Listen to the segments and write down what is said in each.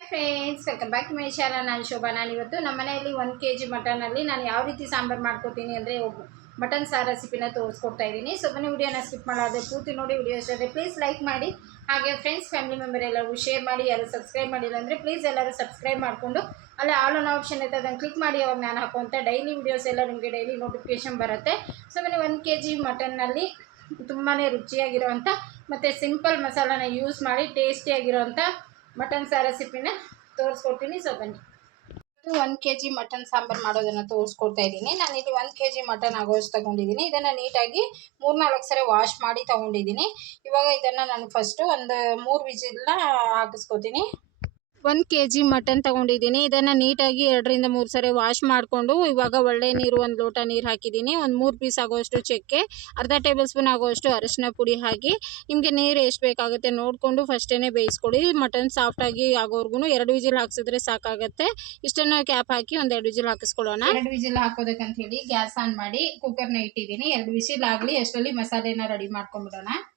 Friends welcome back to my channel ನಾನು ಶೋಭಾ. ನಾನು ಇವತ್ತು ನಮ್ಮ ಮನೆಯಲ್ಲಿ ಒಂದು ಕೆ ಜಿ ಮಟನಲ್ಲಿ ನಾನು ಯಾವ ರೀತಿ ಸಾಂಬಾರು ಮಾಡ್ಕೊತೀನಿ ಅಂದರೆ ಮಟನ್ ಸಾರು ರೆಸಿಪಿನ ತೋರಿಸ್ಕೊಡ್ತಾ ಇದ್ದೀನಿ. ಸೊ ಬನ್ನಿ ವಿಡಿಯೋನ ಸ್ಕಿಪ್ ಮಾಡೋದು, ಪೂರ್ತಿ ನೋಡಿ ವಿಡಿಯೋ ಇಷ್ಟ ಪ್ಲೀಸ್ ಲೈಕ್ ಮಾಡಿ. ಹಾಗೆ ಫ್ರೆಂಡ್ಸ್ ಫ್ಯಾಮಿಲಿ ಮೆಂಬರ್ ಎಲ್ಲರೂ ಶೇರ್ ಮಾಡಿ, ಯಾರು ಸಬ್ಸ್ಕ್ರೈಬ್ ಮಾಡಿಲ್ಲ ಅಂದರೆ ಪ್ಲೀಸ್ ಎಲ್ಲರೂ ಸಬ್ಸ್ಕ್ರೈಬ್ ಮಾಡಿಕೊಂಡು, ಅಲ್ಲೇ ಆಲ್ ಆನ್ ಆಪ್ಷನ್ ಇರುತ್ತೆ ಅದನ್ನು ಕ್ಲಿಕ್ ಮಾಡಿ, ಅವಾಗ ನಾನು ಹಾಕುವಂಥ ಡೈಲಿ ವಿಡಿಯೋಸ್ ಎಲ್ಲ ನಿಮಗೆ ಡೈಲಿ ನೋಟಿಫಿಕೇಶನ್ ಬರುತ್ತೆ. ಸೊ ಬನ್ನಿ ಒಂದು ಕೆ ಜಿ ಮಟನ್ನಲ್ಲಿ ತುಂಬಾ ರುಚಿಯಾಗಿರೋವಂಥ ಮತ್ತು ಸಿಂಪಲ್ ಮಸಾಲಾನ ಯೂಸ್ ಮಾಡಿ ಟೇಸ್ಟಿಯಾಗಿರೋವಂಥ ಮಟನ್ ಸಾರು ರೆಸಿಪಿನ ತೋರಿಸ್ಕೊಡ್ತೀನಿ. ಸೊ ಬನ್ನಿ. ಒಂದು ಕೆ ಜಿ ಮಟನ್ ಸಾಂಬಾರು ಮಾಡೋದನ್ನು ತೋರಿಸ್ಕೊಡ್ತಾ ಇದ್ದೀನಿ. ನಾನಿಲ್ಲಿ ಒಂದು ಕೆ ಜಿ ಮಟನ್ ಆಗೋಸ್ ತೊಗೊಂಡಿದ್ದೀನಿ. ಇದನ್ನು ನೀಟಾಗಿ ಮೂರ್ನಾಲ್ಕು ಸರಿ ವಾಶ್ ಮಾಡಿ ತೊಗೊಂಡಿದ್ದೀನಿ. ಇವಾಗ ಇದನ್ನು ನಾನು ಫಸ್ಟು ಒಂದು ಮೂರು ವಿಜಿಲ್ನ ಹಾಕಿಸ್ಕೊತೀನಿ. ಒಂದು ಕೆ ಜಿ ಮಟನ್ ತೊಗೊಂಡಿದ್ದೀನಿ. ಇದನ್ನು ನೀಟಾಗಿ ಎರಡರಿಂದ ಮೂರು ಸರಿ ವಾಶ್ ಮಾಡಿಕೊಂಡು ಇವಾಗ ಒಳ್ಳೆ ನೀರು ಒಂದು ಲೋಟ ನೀರು ಹಾಕಿದ್ದೀನಿ. ಒಂದು ಮೂರು ಪೀಸ್ ಆಗೋಷ್ಟು ಚಕ್ಕೆ, ಅರ್ಧ ಟೇಬಲ್ ಸ್ಪೂನ್ ಆಗೋಷ್ಟು ಅರಶಿನ ಪುಡಿ ಹಾಕಿ ನಿಮಗೆ ನೀರು ಎಷ್ಟು ಬೇಕಾಗುತ್ತೆ ನೋಡಿಕೊಂಡು ಫಸ್ಟೇ ಬೇಯಿಸ್ಕೊಡಿ ಮಟನ್ ಸಾಫ್ಟಾಗಿ ಆಗೋವರೆಗೂ ಎರಡು ವಿಜಿಲ್ ಹಾಕ್ಸಿದ್ರೆ ಸಾಕಾಗುತ್ತೆ. ಇಷ್ಟನ್ನು ಕ್ಯಾಪ್ ಹಾಕಿ ಒಂದು ಎರಡು ವಿಜಿಲ್ ಹಾಕಿಸ್ಕೊಳ್ಳೋಣ. ಎರಡು ವಿಜಿಲ್ ಹಾಕೋದಕ್ಕಂತ ಹೇಳಿ ಗ್ಯಾಸ್ ಆನ್ ಮಾಡಿ ಕುಕ್ಕರ್ನ ಇಟ್ಟಿದ್ದೀನಿ. ಎರಡು ವಿಜಿಲ್ ಆಗಲಿ, ಅಷ್ಟರಲ್ಲಿ ಮಸಾಲೆನ ರೆಡಿ ಮಾಡ್ಕೊಂಬಿಡೋಣ ಮಸಾಲೆ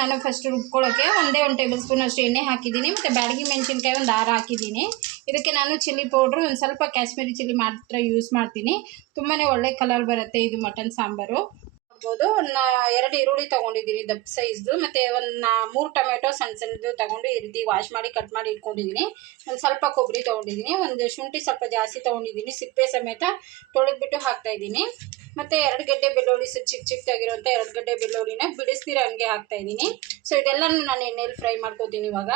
ನಾನು ಫಸ್ಟ್ ರುಬ್ಕೊಳ್ಳೋಕ್ಕೆ ಒಂದೇ ಒಂದು ಟೇಬಲ್ ಸ್ಪೂನ್ ಅಷ್ಟು ಎಣ್ಣೆ ಹಾಕಿದ್ದೀನಿ, ಮತ್ತು ಬ್ಯಾಡಗಿ ಮೆಣಸಿನ್ಕಾಯಿ ಒಂದು ಆರು ಹಾಕಿದ್ದೀನಿ. ಇದಕ್ಕೆ ನಾನು ಚಿಲ್ಲಿ ಪೌಡ್ರು ಒಂದು ಸ್ವಲ್ಪ ಕಾಶ್ಮೀರಿ ಚಿಲ್ಲಿ ಮಾತ್ರ ಯೂಸ್ ಮಾಡ್ತೀನಿ. ತುಂಬಾ ಒಳ್ಳೆ ಕಲರ್ ಬರುತ್ತೆ ಇದು ಮಟನ್ ಸಾಂಬಾರು. ನೋಡ್ಬೋದು ಒಂದು ಎರಡು ಈರುಳ್ಳಿ ತೊಗೊಂಡಿದ್ದೀನಿ, ದಪ್ಪ ಸೈಜ್ದು ಮತ್ತು ಒಂದು ಮೂರು ಟೊಮೆಟೊ ಸಣ್ಣ ಸಣ್ಣದು ತಗೊಂಡು ಈ ರೀತಿ ವಾಶ್ ಮಾಡಿ ಕಟ್ ಮಾಡಿ ಇಟ್ಕೊಂಡಿದ್ದೀನಿ. ಒಂದು ಸ್ವಲ್ಪ ಕೊಬ್ಬರಿ ತೊಗೊಂಡಿದ್ದೀನಿ, ಒಂದು ಶುಂಠಿ ಸ್ವಲ್ಪ ಜಾಸ್ತಿ ತೊಗೊಂಡಿದ್ದೀನಿ, ಸಿಪ್ಪೆ ಸಮೇತ ತೊಳೆದ್ಬಿಟ್ಟು ಹಾಕ್ತಾಯಿದ್ದೀನಿ ಮತ್ತು ಎರಡು ಗಡ್ಡೆ ಬೆಳ್ಳುಳ್ಳಿ ಚಿಕ್ಕ ಚಿಕ್ಕದಾಗಿರುವಂಥ ಎರಡು ಗಡ್ಡೆ ಬೆಳ್ಳುಳ್ಳಿನ ಬಿಡಿಸ್ತೀರ ಹಂಗೆ ಹಾಕ್ತಾಯಿದ್ದೀನಿ ಸೊ ಇದೆಲ್ಲನೂ ನಾನು ಎಣ್ಣೆಯಲ್ಲಿ ಫ್ರೈ ಮಾಡ್ಕೋತೀನಿ ಇವಾಗ.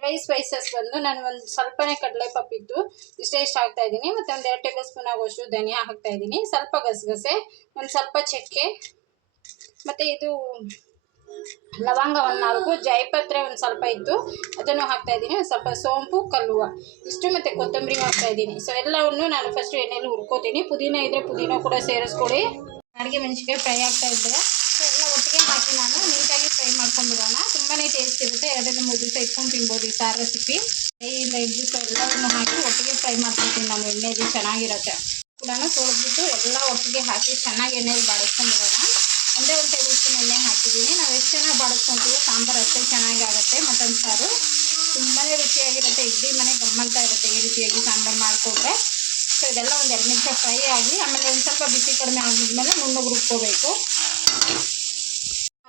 ಡ್ರೈ ಸ್ಪೈಸಸ್ ಬಂದು ನಾನು ಒಂದು ಸ್ವಲ್ಪನೇ ಕಡಲೆ ಪಪ್ಪಿತ್ತು ಇಷ್ಟೇ ಇಷ್ಟ ಹಾಕ್ತಾ ಇದ್ದೀನಿ. ಮತ್ತು ಒಂದು ಎರಡು ಟೇಬಲ್ ಸ್ಪೂನ್ ಆಗೋಷ್ಟು ಧನಿಯಾ ಹಾಕ್ತಾ ಇದ್ದೀನಿ. ಸ್ವಲ್ಪ ಗಸಗಸೆ, ಒಂದು ಸ್ವಲ್ಪ ಚಕ್ಕೆ, ಮತ್ತು ಇದು ಲವಂಗ ಒಂದು ನಾಲ್ಕು ಜಾಯಿಪತ್ರೆ ಒಂದು ಸ್ವಲ್ಪ ಇತ್ತು. ಅದನ್ನು ಹಾಕ್ತಾ ಇದ್ದೀನಿ. ಒಂದು ಸ್ವಲ್ಪ ಸೋಂಪು, ಕಲ್ಲುವ. ಇಷ್ಟು ಮತ್ತು ಕೊತ್ತಂಬರಿ ಹಾಕ್ತಾ ಇದ್ದೀನಿ. ಸೊ ಎಲ್ಲವನ್ನು ನಾನು ಫಸ್ಟ್ ಎಣ್ಣೆಯಲ್ಲಿ ಹುರ್ಕೋತೀನಿ. ಪುದೀನ ಇದ್ದರೆ ಪುದೀನ ಕೂಡ ಸೇರಿಸ್ಕೊಳ್ಳಿ. ಅಡುಗೆ ಮೆಣಸಿಗೆ ಫ್ರೈ ಆಗ್ತಾ ಇದ್ದರೆ ಸೊ ಎಲ್ಲ ಒಟ್ಟಿಗೆ ಹಾಕಿ ನಾನು ನೀಟಾಗಿ ಫ್ರೈ ಮಾಡ್ಕೊಂಡ್ಬಿಡೋಣ. ತುಂಬಾನೇ ಟೇಸ್ಟ್ ಇರುತ್ತೆ. ಎರಡರಿಂದ ಮೂರು ದಿವಸ ಇಟ್ಕೊಂಡು ತಿನ್ಬೋದು ಈ ಸಾರು ರೆಸಿಪಿ ಕೈಯಿಂದ ದಿವಸ ಎಲ್ಲವನ್ನು ಹಾಕಿ ಒಟ್ಟಿಗೆ ಫ್ರೈ ಮಾಡ್ಕೊತೀನಿ ನಾನು. ಎಣ್ಣೆಯಲ್ಲಿ ಚೆನ್ನಾಗಿರುತ್ತೆ. ಕೂಡ ತೊಳೆದ್ಬಿಟ್ಟು ಎಲ್ಲ ಒಟ್ಟಿಗೆ ಹಾಕಿ ಚೆನ್ನಾಗಿ ಎಣ್ಣೆಯಲ್ಲಿ ಬಾಡಿಸ್ಕೊಂಡ್ಬಿಡೋಣ. ಒಂದೇ ಒಂದು ಟೇಬಲ್ ಸ್ಪೂನ್ ಎಣ್ಣೆ ಹಾಕಿದ್ದೀನಿ. ನಾವು ಎಷ್ಟು ಚೆನ್ನಾಗಿ ಬಾಡಿಸ್ಕೊಂತೀವೋ ಸಾಂಬಾರು ಅಷ್ಟೇ ಚೆನ್ನಾಗಿ ಆಗುತ್ತೆ ಮಟನ್ ಸಾರು. ತುಂಬಾ ರುಚಿಯಾಗಿರುತ್ತೆ. ಇಡ್ಲಿ ಮನೆ ಗಮ್ಮಂತ ಇರುತ್ತೆ ಈ ರೀತಿಯಾಗಿ ಸಾಂಬಾರು ಮಾಡಿಕೊಂಡ್ರೆ. ಸೊ ಇದೆಲ್ಲ ಒಂದು ಎರಡು ನಿಮಿಷ ಫ್ರೈ ಆಗಿ ಆಮೇಲೆ ಒಂದು ಸ್ವಲ್ಪ ಬಿಸಿ ಕಡಿಮೆ ಆಗಿದ್ಮೇಲೆ ನುಣ್ಣಗೆ ರುಬ್ಕೋಬೇಕು.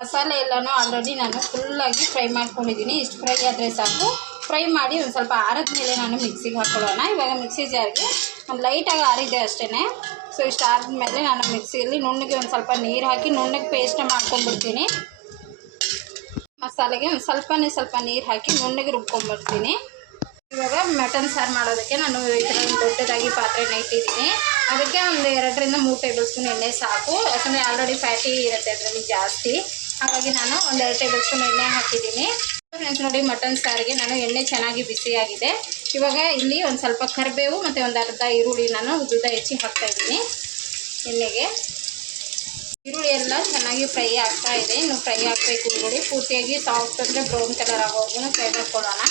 ಮಸಾಲೆ ಎಲ್ಲನೂ ಆಲ್ರೆಡಿ ನಾನು ಫುಲ್ಲಾಗಿ ಫ್ರೈ ಮಾಡ್ಕೊಂಡಿದ್ದೀನಿ ಇಷ್ಟು ಫ್ರೈ ಆದರೆ ಸಾಕು. ಫ್ರೈ ಮಾಡಿ ಒಂದು ಸ್ವಲ್ಪ ಆರದ ಮೇಲೆ ನಾನು ಮಿಕ್ಸಿಗೆ ಹಾಕ್ಕೊಳ್ಳೋಣ ಇವಾಗ ಮಿಕ್ಸಿ ಜಾರಿಗೆ ಒಂದು ಲೈಟಾಗಿ ಆರಿದೆ ಅಷ್ಟೇ ಸೊ ಇಷ್ಟು ಆರಿದ್ಮೇಲೆ ನಾನು ಮಿಕ್ಸಿಯಲ್ಲಿ ನುಣ್ಣಗೆ ಒಂದು ಸ್ವಲ್ಪ ನೀರು ಹಾಕಿ ನುಣ್ಣಗೆ ಪೇಸ್ಟ್ ಮಾಡ್ಕೊಂಡ್ಬಿಡ್ತೀನಿ. ಮಸಾಲೆಗೆ ಒಂದು ಸ್ವಲ್ಪನೇ ಸ್ವಲ್ಪ ನೀರು ಹಾಕಿ ನುಣ್ಣಗೆ ರುಬ್ಕೊಂಡ್ಬಿಡ್ತೀನಿ. ಇವಾಗ ಮಟನ್ ಸಾರು ಮಾಡೋದಕ್ಕೆ ನಾನು ಈ ಥರ ಒಂದು ದೊಡ್ಡದಾಗಿ ಪಾತ್ರೆನ ಇಟ್ಟಿದ್ದೀನಿ. ಅದಕ್ಕೆ ಒಂದು ಎರಡರಿಂದ ಮೂರು ಟೇಬಲ್ ಸ್ಪೂನ್ ಎಣ್ಣೆ ಸಾಕು. ಯಾಕಂದರೆ ಆಲ್ರೆಡಿ ಫ್ಯಾಟಿ ಇರುತ್ತೆ ಅದರಲ್ಲಿ ಜಾಸ್ತಿ. ಹಾಗಾಗಿ ನಾನು ಒಂದು ಎರಡು ಟೇಬಲ್ ಸ್ಪೂನ್ ಎಣ್ಣೆ ಹಾಕಿದ್ದೀನಿ. ಫ್ರೆಂಡ್ಸ್ ನೋಡಿ ಮಟನ್ ಸಾರಿಗೆ ನಾನು ಎಣ್ಣೆ ಚೆನ್ನಾಗಿ ಬಿಸಿಯಾಗಿದೆ ಇವಾಗ ಇಲ್ಲಿ ಒಂದು ಸ್ವಲ್ಪ ಕರಿಬೇವು ಮತ್ತು ಒಂದು ಅರ್ಧ ಈರುಳ್ಳಿ ನಾನು ಉದ್ದ ಹೆಚ್ಚಿ ಹಾಕ್ತಾಯಿದ್ದೀನಿ ಎಣ್ಣೆಗೆ. ಈರುಳ್ಳಿ ಎಲ್ಲ ಚೆನ್ನಾಗಿ ಫ್ರೈ ಆಗ್ತಾ ಇದೆ. ಇನ್ನು ಫ್ರೈ ಆಗಬೇಕು ಈರುಳ್ಳಿ ಪೂರ್ತಿಯಾಗಿ ಸಾಫ್ಟ್ ಅಂದರೆ ಬ್ರೌನ್ ಕಲರ್ ಆಗೋವರೆಗೂ ಫ್ರೈ ಮಾಡ್ಕೊಳ್ಳೋಣ.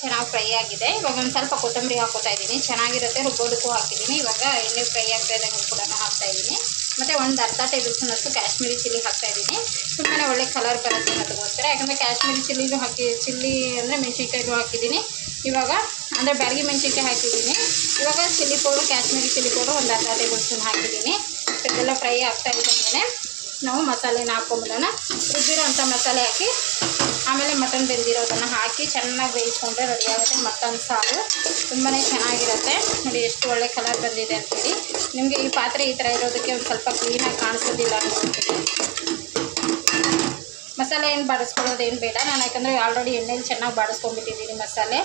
ಚೆನ್ನಾಗಿ ಫ್ರೈ ಆಗಿದೆ. ಇವಾಗ ಒಂದು ಸ್ವಲ್ಪ ಕೊತ್ತಂಬರಿ ಹಾಕೋತಾ ಇದ್ದೀನಿ. ಚೆನ್ನಾಗಿರುತ್ತೆ. ರುಬ್ಬೋದಕ್ಕೂ ಹಾಕಿದ್ದೀನಿ. ಇವಾಗ ಎಣ್ಣೆ ಫ್ರೈ ಆಗ್ತಾ ಇದ್ದಂಗೆ ಕೂಡ ಹಾಕ್ತಾ ಇದ್ದೀನಿ. ಮತ್ತು ಒಂದು ಅರ್ಧ ಟೇಬಲ್ ಸ್ಪೂನ್ ಅಷ್ಟು ಕಾಶ್ಮೀರಿ ಚಿಲ್ಲಿ ಹಾಕ್ತಾ ಇದ್ದೀನಿ. ತುಂಬಾ ಒಳ್ಳೆ ಕಲರ್ ಬರುತ್ತೆ ಅನ್ನೋದಕ್ಕೋಸ್ಕರ. ಯಾಕಂದರೆ ಕಾಶ್ಮೀರಿ ಚಿಲ್ಲಿನೂ ಹಾಕಿ, ಚಿಲ್ಲಿ ಅಂದರೆ ಮೆಣಸಿನ್ಕಾಯಿನೂ ಹಾಕಿದ್ದೀನಿ. ಇವಾಗ ಅಂದರೆ ಬ್ಯಾಡಗಿ ಮೆಣಸಿನ್ಕಾಯಿ ಹಾಕಿದ್ದೀನಿ. ಇವಾಗ chilli powder, Kashmiri chilli powder ಒಂದು ಅರ್ಧ ಟೇಬಲ್ ಸ್ಪೂನ್ ಹಾಕಿದ್ದೀನಿ. ಇದೆಲ್ಲ ಫ್ರೈ ಆಗ್ತಾ ಇದ್ದಂಗೆ ನಾವು ಮಸಾಲೆನ ಹಾಕ್ಕೊಂಬಿಡೋಣ. ರುಬ್ಬಿರೋಂಥ ಮಸಾಲೆ ಹಾಕಿ, ಆಮೇಲೆ ಮಟನ್ ಬೆಂದಿರೋದನ್ನು ಹಾಕಿ ಚೆನ್ನಾಗಿ ಬೇಯಿಸ್ಕೊಂಡ್ರೆ ರೆಡಿ ಆಗುತ್ತೆ. ಮಟನ್ ಸಾರು ತುಂಬಾ ಚೆನ್ನಾಗಿರುತ್ತೆ. ನೋಡಿ ಎಷ್ಟು ಒಳ್ಳೆ ಕಲರ್ ಬಂದಿದೆ ಅಂತೇಳಿ ನಿಮಗೆ ಈ ಪಾತ್ರೆ ಈ ಥರ ಇರೋದಕ್ಕೆ ಒಂದು ಸ್ವಲ್ಪ ಕ್ಲೀನಾಗಿ ಕಾಣಿಸೋದಿಲ್ಲ ಮಸಾಲೆ ಏನು ಬಾಡಿಸ್ಕೊಳ್ಳೋದೇನು ಬೇಡ. ನಾನು ಯಾಕಂದರೆ ಆಲ್ರೆಡಿ ಎಣ್ಣೆಲಿ ಚೆನ್ನಾಗಿ ಬಾಡಿಸ್ಕೊಂಡ್ಬಿಟ್ಟಿದ್ದೀನಿ ಮಸಾಲೆ.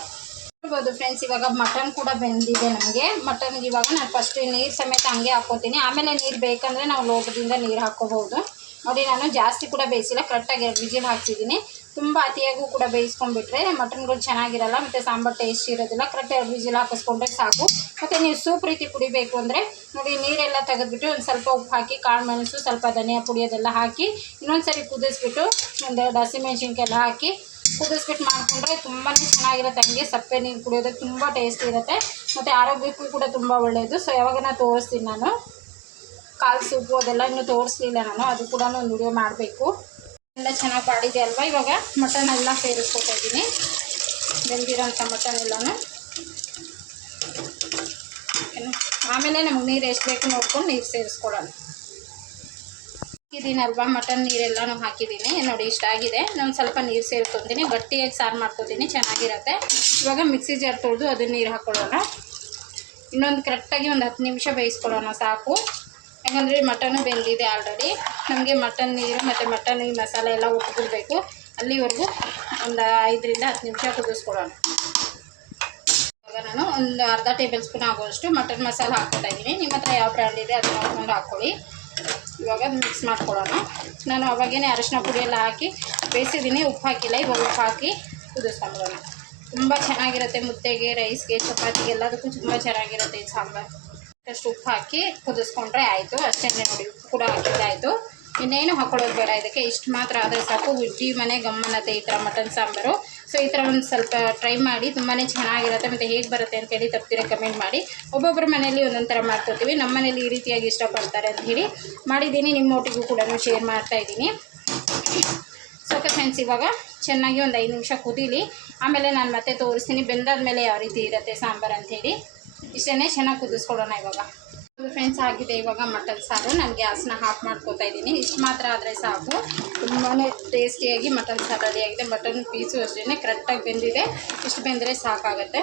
ನೋಡ್ಬೋದು ಫ್ರೆಂಡ್ಸ್ ಇವಾಗ ಮಟನ್ ಕೂಡ ಬೆಂದಿದೆ ನಮಗೆ. ಮಟನ್ಗೆ ಇವಾಗ ನಾನು ಫಸ್ಟ್ ನೀರು ಸಮೇತ ಹಂಗೆ ಹಾಕ್ಕೊತೀನಿ. ಆಮೇಲೆ ನೀರು ಬೇಕಂದರೆ ನಾವು ಲೋಟದಿಂದ ನೀರು ಹಾಕ್ಕೋಬಹುದು. ನೋಡಿ, ನಾನು ಜಾಸ್ತಿ ಕೂಡ ಬೇಯಿಸಿಲ್ಲ ಕರೆಕ್ಟಾಗಿ ಎರಡು ವಿಜಿಲ್ ಹಾಕ್ತಿದ್ದೀನಿ ತುಂಬ ಅತಿಯಾಗೂ ಕೂಡ ಬೇಯಿಸ್ಕೊಂಡ್ಬಿಟ್ರೆ ಮಟನ್ಗಳು ಚೆನ್ನಾಗಿರಲ್ಲ, ಮತ್ತು ಸಾಂಬಾರು ಟೇಸ್ಟ್ ಇರೋದಿಲ್ಲ. ಕರೆಕ್ಟ್ ಎರಡು ವಿಜಿಲ್ ಹಾಕಿಸ್ಕೊಂಡ್ರೆ ಸಾಕು. ಮತ್ತು ನೀವು ಸೂಪ್ ರೀತಿ ಕುಡಿಬೇಕು ಅಂದರೆ ನೋಡಿ ನೀರೆಲ್ಲ ತೆಗೆದ್ಬಿಟ್ಟು ಒಂದು ಸ್ವಲ್ಪ ಉಪ್ಪು ಹಾಕಿ, ಕಾಳು ಮೆಣಸು, ಸ್ವಲ್ಪ ಧನಿಯಾ ಪುಡಿ ಅದೆಲ್ಲ ಹಾಕಿ ಇನ್ನೊಂದು ಸರಿ ಕುದಿಸ್ಬಿಟ್ಟು ಒಂದೆರಡು ಹಸಿಮೆಣ್ಸಿನ್ಕಾಯಿ ಎಲ್ಲ ಹಾಕಿ ಕುದಿಸ್ಬಿಟ್ಟು ಮಾಡಿಕೊಂಡ್ರೆ ತುಂಬಾ ಚೆನ್ನಾಗಿರುತ್ತೆ. ಹಂಗೆ ಸಪ್ಪೆ ನೀರು ಕುಡಿಯೋದಕ್ಕೆ ತುಂಬ ಟೇಸ್ಟ್ ಇರುತ್ತೆ. ಮತ್ತು ಆರೋಗ್ಯಕ್ಕೂ ಕೂಡ ತುಂಬ ಒಳ್ಳೆಯದು ಸೊ ಯಾವಾಗ ನಾನು ತೋರಿಸ್ತೀನಿ ನಾನು. ಕಾಲು ಸೂಪು ಅದೆಲ್ಲ ಇನ್ನೂ ತೋರಿಸ್ಲಿಲ್ಲ ನಾನು. ಅದು ಕೂಡ ಒಂದು ವಿಡಿಯೋ ಮಾಡಬೇಕು. ಎಲ್ಲ ಚೆನ್ನಾಗಿ ಬಾಡಿದೆ ಅಲ್ವಾ ಇವಾಗ? ಮಟನ್ ಎಲ್ಲ ಸೇರಿಸ್ಕೊತಾ ಇದ್ದೀನಿ. ಬೆಂದಿರೋಂಥ ಮಟನ್ ಎಲ್ಲನೂ ಏನು ಆಮೇಲೆ ನಮ್ಗೆ ನೀರು ಎಷ್ಟು ಬೇಕು ನೋಡ್ಕೊಂಡು ನೀರು ಸೇರಿಸ್ಕೊಳ್ಳೋಣ ಹಾಕಿದ್ದೀನಲ್ವಾ ಮಟನ್ ನೀರೆಲ್ಲನೂ ಹಾಕಿದ್ದೀನಿ. ನೋಡಿ ಇಷ್ಟ ಆಗಿದೆ. ನಾನು ಸ್ವಲ್ಪ ನೀರು ಸೇರ್ಕೊತೀನಿ. ಗಟ್ಟಿಯಾಗಿ ಸಾರು ಮಾಡ್ಕೊತೀನಿ. ಚೆನ್ನಾಗಿರುತ್ತೆ. ಇವಾಗ ಮಿಕ್ಸಿ ಜಾರ್ ತೊಳೆದು ಅದನ್ನ ನೀರು ಹಾಕ್ಕೊಳ್ಳೋಣ ಇನ್ನೊಂದು ಕರೆಕ್ಟಾಗಿ ಒಂದು ಹತ್ತು ನಿಮಿಷ ಬೇಯಿಸ್ಕೊಳ್ಳೋಣ, ಸಾಕು. ಯಾಕಂದರೆ ಮಟನು ಬೆಂದಿದೆ ಆಲ್ರೆಡಿ ನಮಗೆ ಮಟನ್ ನೀರು ಮತ್ತು ಮಟನ್ ಈ ಮಸಾಲೆ ಎಲ್ಲ ಉಟ್ಕೊಳ್ಬೇಕು ಅಲ್ಲಿವರೆಗೂ ಒಂದು ಐದರಿಂದ ಹತ್ತು ನಿಮಿಷ ಕುದಿಸ್ಕೊಳ್ಳೋಣ. ಇವಾಗ ನಾನು ಒಂದು ಅರ್ಧ ಟೇಬಲ್ ಸ್ಪೂನ್ ಆಗುವಷ್ಟು ಮಟನ್ ಮಸಾಲ ಹಾಕ್ಕೊತಾ ಇದ್ದೀನಿ. ನಿಮ್ಮ ಹತ್ರ ಯಾವ ಬ್ರ್ಯಾಂಡ್ ಇದೆ ಅದನ್ನ ನೋಡ್ಕೊಂಡು ಹಾಕ್ಕೊಳ್ಳಿ. ಇವಾಗ ಮಿಕ್ಸ್ ಮಾಡ್ಕೊಳ್ಳೋಣ. ನಾನು ಅವಾಗೇನೆ ಅರಿಶಿನ ಪುಡಿ ಹಾಕಿ, ಬೇಯಿಸಿದ್ದೀನಿ, ಉಪ್ಪು ಹಾಕಿಲ್ಲ, ಇವಾಗ ಉಪ್ಪು ಹಾಕಿ ಕುದಿಸ್ಕೊಂಡ್ಬಿಡೋಣ ತುಂಬ ಚೆನ್ನಾಗಿರುತ್ತೆ ಮುದ್ದೆಗೆ ರೈಸ್ಗೆ ಚಪಾತಿಗೆ, ಎಲ್ಲದಕ್ಕೂ ತುಂಬ ಚೆನ್ನಾಗಿರುತ್ತೆ ಈ ಸಾಂಬಾರು. ಅಷ್ಟು ಉಪ್ಪು ಹಾಕಿ ಕುದಿಸ್ಕೊಂಡ್ರೆ ಆಯಿತು. ಅಷ್ಟೇ ನೋಡಿ, ಉಪ್ಪು ಕೂಡ ಹಾಕಿದ್ದಾಯಿತು ಇನ್ನೇನು ಹಾಕೊಳ್ಳೋದು ಬೇಡ, ಇದಕ್ಕೆ ಇಷ್ಟು ಮಾತ್ರ. ಆದರೆ ಸಾಕು ಉಜ್ಜಿ ಮನೆ ಗಮ್ಮನತೆ ಈ ಥರ ಮಟನ್ ಸಾಂಬಾರು. ಸೊ, ಈ ಥರ ಒಂದು ಸ್ವಲ್ಪ ಟ್ರೈ ಮಾಡಿ ತುಂಬಾ ಚೆನ್ನಾಗಿರುತ್ತೆ ಮತ್ತು ಹೇಗೆ ಬರುತ್ತೆ ಅಂತೇಳಿ ತಪ್ಪಿದ್ರೆ ಕಮೆಂಟ್ ಮಾಡಿ. ಒಬ್ಬೊಬ್ಬರ ಮನೆಯಲ್ಲಿ ಒಂದೊಂದು ಥರ ಮಾಡ್ಕೊತೀವಿ. ನಮ್ಮ ಮನೇಲಿ ಈ ರೀತಿಯಾಗಿ ಇಷ್ಟಪಡ್ತಾರೆ ಅಂತ ಹೇಳಿ ಮಾಡಿದ್ದೀನಿ. ನಿಮ್ಮ ಒಟ್ಟಿಗೂ ಕೂಡ ಶೇರ್ ಮಾಡ್ತಾ ಇದ್ದೀನಿ. ಸೊ ಫ್ರೆಂಡ್ಸ್ ಇವಾಗ ಚೆನ್ನಾಗಿ ಒಂದು ಐದು ನಿಮಿಷ ಕುದೀಲಿ ಆಮೇಲೆ ನಾನು ಮತ್ತೆ ತೋರಿಸ್ತೀನಿ. ಬೆಂದಾದ ಮೇಲೆ ಯಾವ ರೀತಿ ಇರುತ್ತೆ ಸಾಂಬಾರು ಅಂಥೇಳಿ ಇಷ್ಟೇ ಚೆನ್ನಾಗಿ ಕುದಿಸ್ಕೊಡೋಣ ಇವಾಗ. ಫ್ರೆಂಡ್ಸ್ ಆಗಿದೆ, ಇವಾಗ ಮಟನ್ ಸಾರು. ನಾನು ಗ್ಯಾಸ್ನ ಆಫ್ ಮಾಡ್ಕೋತಾ ಇದ್ದೀನಿ. ಇಷ್ಟು ಮಾತ್ರ ಆದರೆ ಸಾಕು. ತುಂಬಾ ಟೇಸ್ಟಿಯಾಗಿ ಮಟನ್ ಸಾರು ರೆಡಿಯಾಗಿದೆ ಮಟನ್ ಪೀಸು ಅಷ್ಟೇ ಕರೆಕ್ಟಾಗಿ ಬೆಂದಿದೆ. ಇಷ್ಟು ಬೆಂದರೆ ಸಾಕಾಗುತ್ತೆ.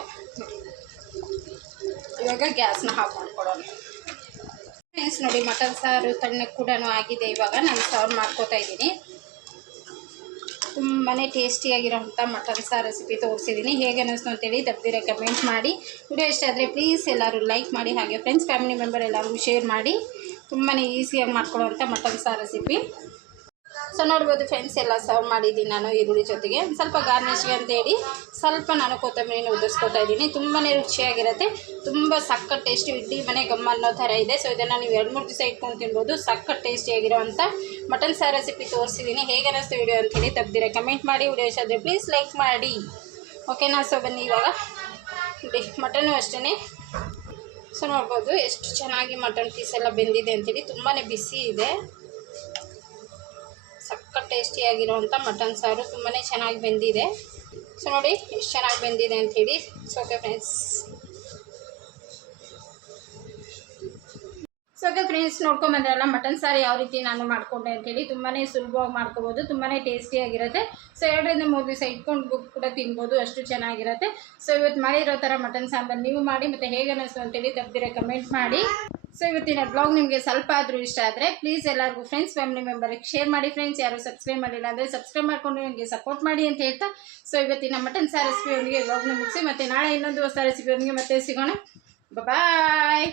ಇವಾಗ ಗ್ಯಾಸ್ನ ಆಫ್ ಮಾಡ್ಕೊಡೋಣ. ಫ್ರೆಂಡ್ಸ್ ನೋಡಿ ಮಟನ್ ಸಾರು ತಣ್ಣಗೆ ಕೂಡ ಆಗಿದೆ. ಇವಾಗ ನಾನು ಸರ್ವ್ ಮಾಡ್ಕೋತಾ ಇದ್ದೀನಿ. ತುಂಬಾ ಟೇಸ್ಟಿಯಾಗಿರೋಂಥ ಮಟನ್ ಸಾರು ರೆಸಿಪಿ ತೋರಿಸಿದ್ದೀನಿ ಹೇಗೆ ಅನ್ನಿಸ್ತು ಅಂತೇಳಿ ತಪ್ಪದಿರ ಕಮೆಂಟ್ ಮಾಡಿ. ವಿಡಿಯೋ ಇಷ್ಟ ಆದರೆ ಪ್ಲೀಸ್ ಎಲ್ಲರೂ ಲೈಕ್ ಮಾಡಿ, ಹಾಗೆ ಫ್ರೆಂಡ್ಸ್ ಫ್ಯಾಮಿಲಿ ಮೆಂಬರ್ ಎಲ್ಲರಿಗೂ ಶೇರ್ ಮಾಡಿ. ತುಂಬಾ ಈಸಿಯಾಗಿ ಮಾಡ್ಕೊಳ್ಳೋವಂಥ ಮಟನ್ ಸಾರು ರೆಸಿಪಿ ಸೊ ನೋಡ್ಬೋದು ಫ್ರೆಂಡ್ಸ್ ಎಲ್ಲ ಸರ್ವ್ ಮಾಡಿದ್ದೀನಿ ನಾನು ಈರುಳ್ಳಿ ಜೊತೆಗೆ. ಸ್ವಲ್ಪ ಗಾರ್ನಿಷ್ಗೆ ಅಂತೇಳಿ ಸ್ವಲ್ಪ ನಾನು ಕೊತ್ತಂಬರಿನ ಉದುರಿಸ್ಕೊತಾ ಇದ್ದೀನಿ. ತುಂಬಾ ರುಚಿಯಾಗಿರುತ್ತೆ. ತುಂಬ ಸಕ್ಕ ಟೇಸ್ಟಿ ಇಡ್ಲಿ ಮನೆ ಗಮ್ಮ ಅನ್ನೋ ಥರ ಇದೆ. ಸೊ ಇದನ್ನು ನೀವು ಎರಡು ಮೂರು ದಿವಸ ಇಟ್ಕೊಂಡು ತಿನ್ಬೋದು. ಸಕ್ಕ ಟೇಸ್ಟಿಯಾಗಿರೋವಂಥ ಮಟನ್ ಸಾರು ರೆಸಿಪಿ ತೋರಿಸಿದ್ದೀನಿ. ಹೇಗೆ ಅನ್ನಿಸ್ತು ವಿಡಿಯೋ ಅಂತೇಳಿ ತಪ್ಪದಿರ ಕಮೆಂಟ್ ಮಾಡಿ. ವಿಡಿಯೋ ಇಷ್ಟ ಪ್ಲೀಸ್ ಲೈಕ್ ಮಾಡಿ. ಓಕೆನಾ ಸೊ ಬನ್ನಿ ಇವಾಗ. ಮಟನು ಅಷ್ಟೇ ಸೊ ನೋಡ್ಬೋದು ಎಷ್ಟು ಚೆನ್ನಾಗಿ ಮಟನ್ ಪೀಸ್ ಎಲ್ಲ ಬೆಂದಿದೆ ಅಂತೇಳಿ ತುಂಬಾ ಬಿಸಿ ಇದೆ. ಟೇಸ್ಟಿಯಾಗಿರುವಂಥ ಮಟನ್ ಸಾರು ತುಂಬಾ ಚೆನ್ನಾಗಿ ಬೆಂದಿದೆ. ಸೊ ನೋಡಿ, ಎಷ್ಟು ಚೆನ್ನಾಗಿ ಬೆಂದಿದೆ ಅಂಥೇಳಿ so okay friends so okay friends ನೋಡ್ಕೊಂಬಂದ್ರಲ್ಲ mutton ಸಾರು ಯಾವ ರೀತಿ ನಾನು ಮಾಡ್ಕೊಂಡೆ ಅಂತೇಳಿ ತುಂಬಾ ಸುಲಭವಾಗಿ ಮಾಡ್ಕೋಬೋದು ತುಂಬಾ ಟೇಸ್ಟಿಯಾಗಿರುತ್ತೆ. ಸೊ ಎರಡರಿಂದ ಮೂರು ದಿವಸ ಇಟ್ಕೊಂಡು ಕೂಡ ತಿನ್ಬೋದು, ಅಷ್ಟು ಚೆನ್ನಾಗಿರುತ್ತೆ. ಸೊ ಇವತ್ತು ಮಾಡಿರೋ ಥರ ಮಟನ್ ಸಾಂಬಾರು ನೀವು ಮಾಡಿ ಮತ್ತು ಹೇಗೆ ಅನ್ನಿಸ್ತು ಅಂತೇಳಿ ತಪ್ಪದಿರ ಕಮೆಂಟ್ ಮಾಡಿ. ಸೊ ಇವತ್ತಿನ ಬ್ಲಾಗ್ ನಿಮಗೆ ಸ್ವಲ್ಪ ಆದರೂ ಇಷ್ಟ ಆದರೆ ಪ್ಲೀಸ್ ಎಲ್ಲರಿಗೂ ಫ್ರೆಂಡ್ಸ್ ಫ್ಯಾಮಿಲಿ ಮೆಂಬರಿಗೆ ಶೇರ್ ಮಾಡಿ. ಫ್ರೆಂಡ್ಸ್ ಯಾರು ಸಬ್ಸ್ಕ್ರೈಬ್ ಮಾಡಿಲ್ಲ ಅಂದರೆ ಸಬ್ಸ್ಕ್ರೈಬ್ ಮಾಡಿಕೊಂಡು ನನಗೆ ಸಪೋರ್ಟ್ ಮಾಡಿ ಅಂತ ಹೇಳ್ತಾ. ಸೊ ಇವತ್ತಿನ ಮಟನ್ ಸಾರ್ ರೆಸಿಪಿಯೊಂದಿಗೆ ಬ್ಲಾಗ್ನ ಮುಗಿಸಿ ಮತ್ತು ನಾಳೆ ಇನ್ನೊಂದು ಹೊಸ ರೆಸಿಪಿಯೊಂದಿಗೆ ಮತ್ತೆ ಸಿಗೋಣ. ಬಾಯ್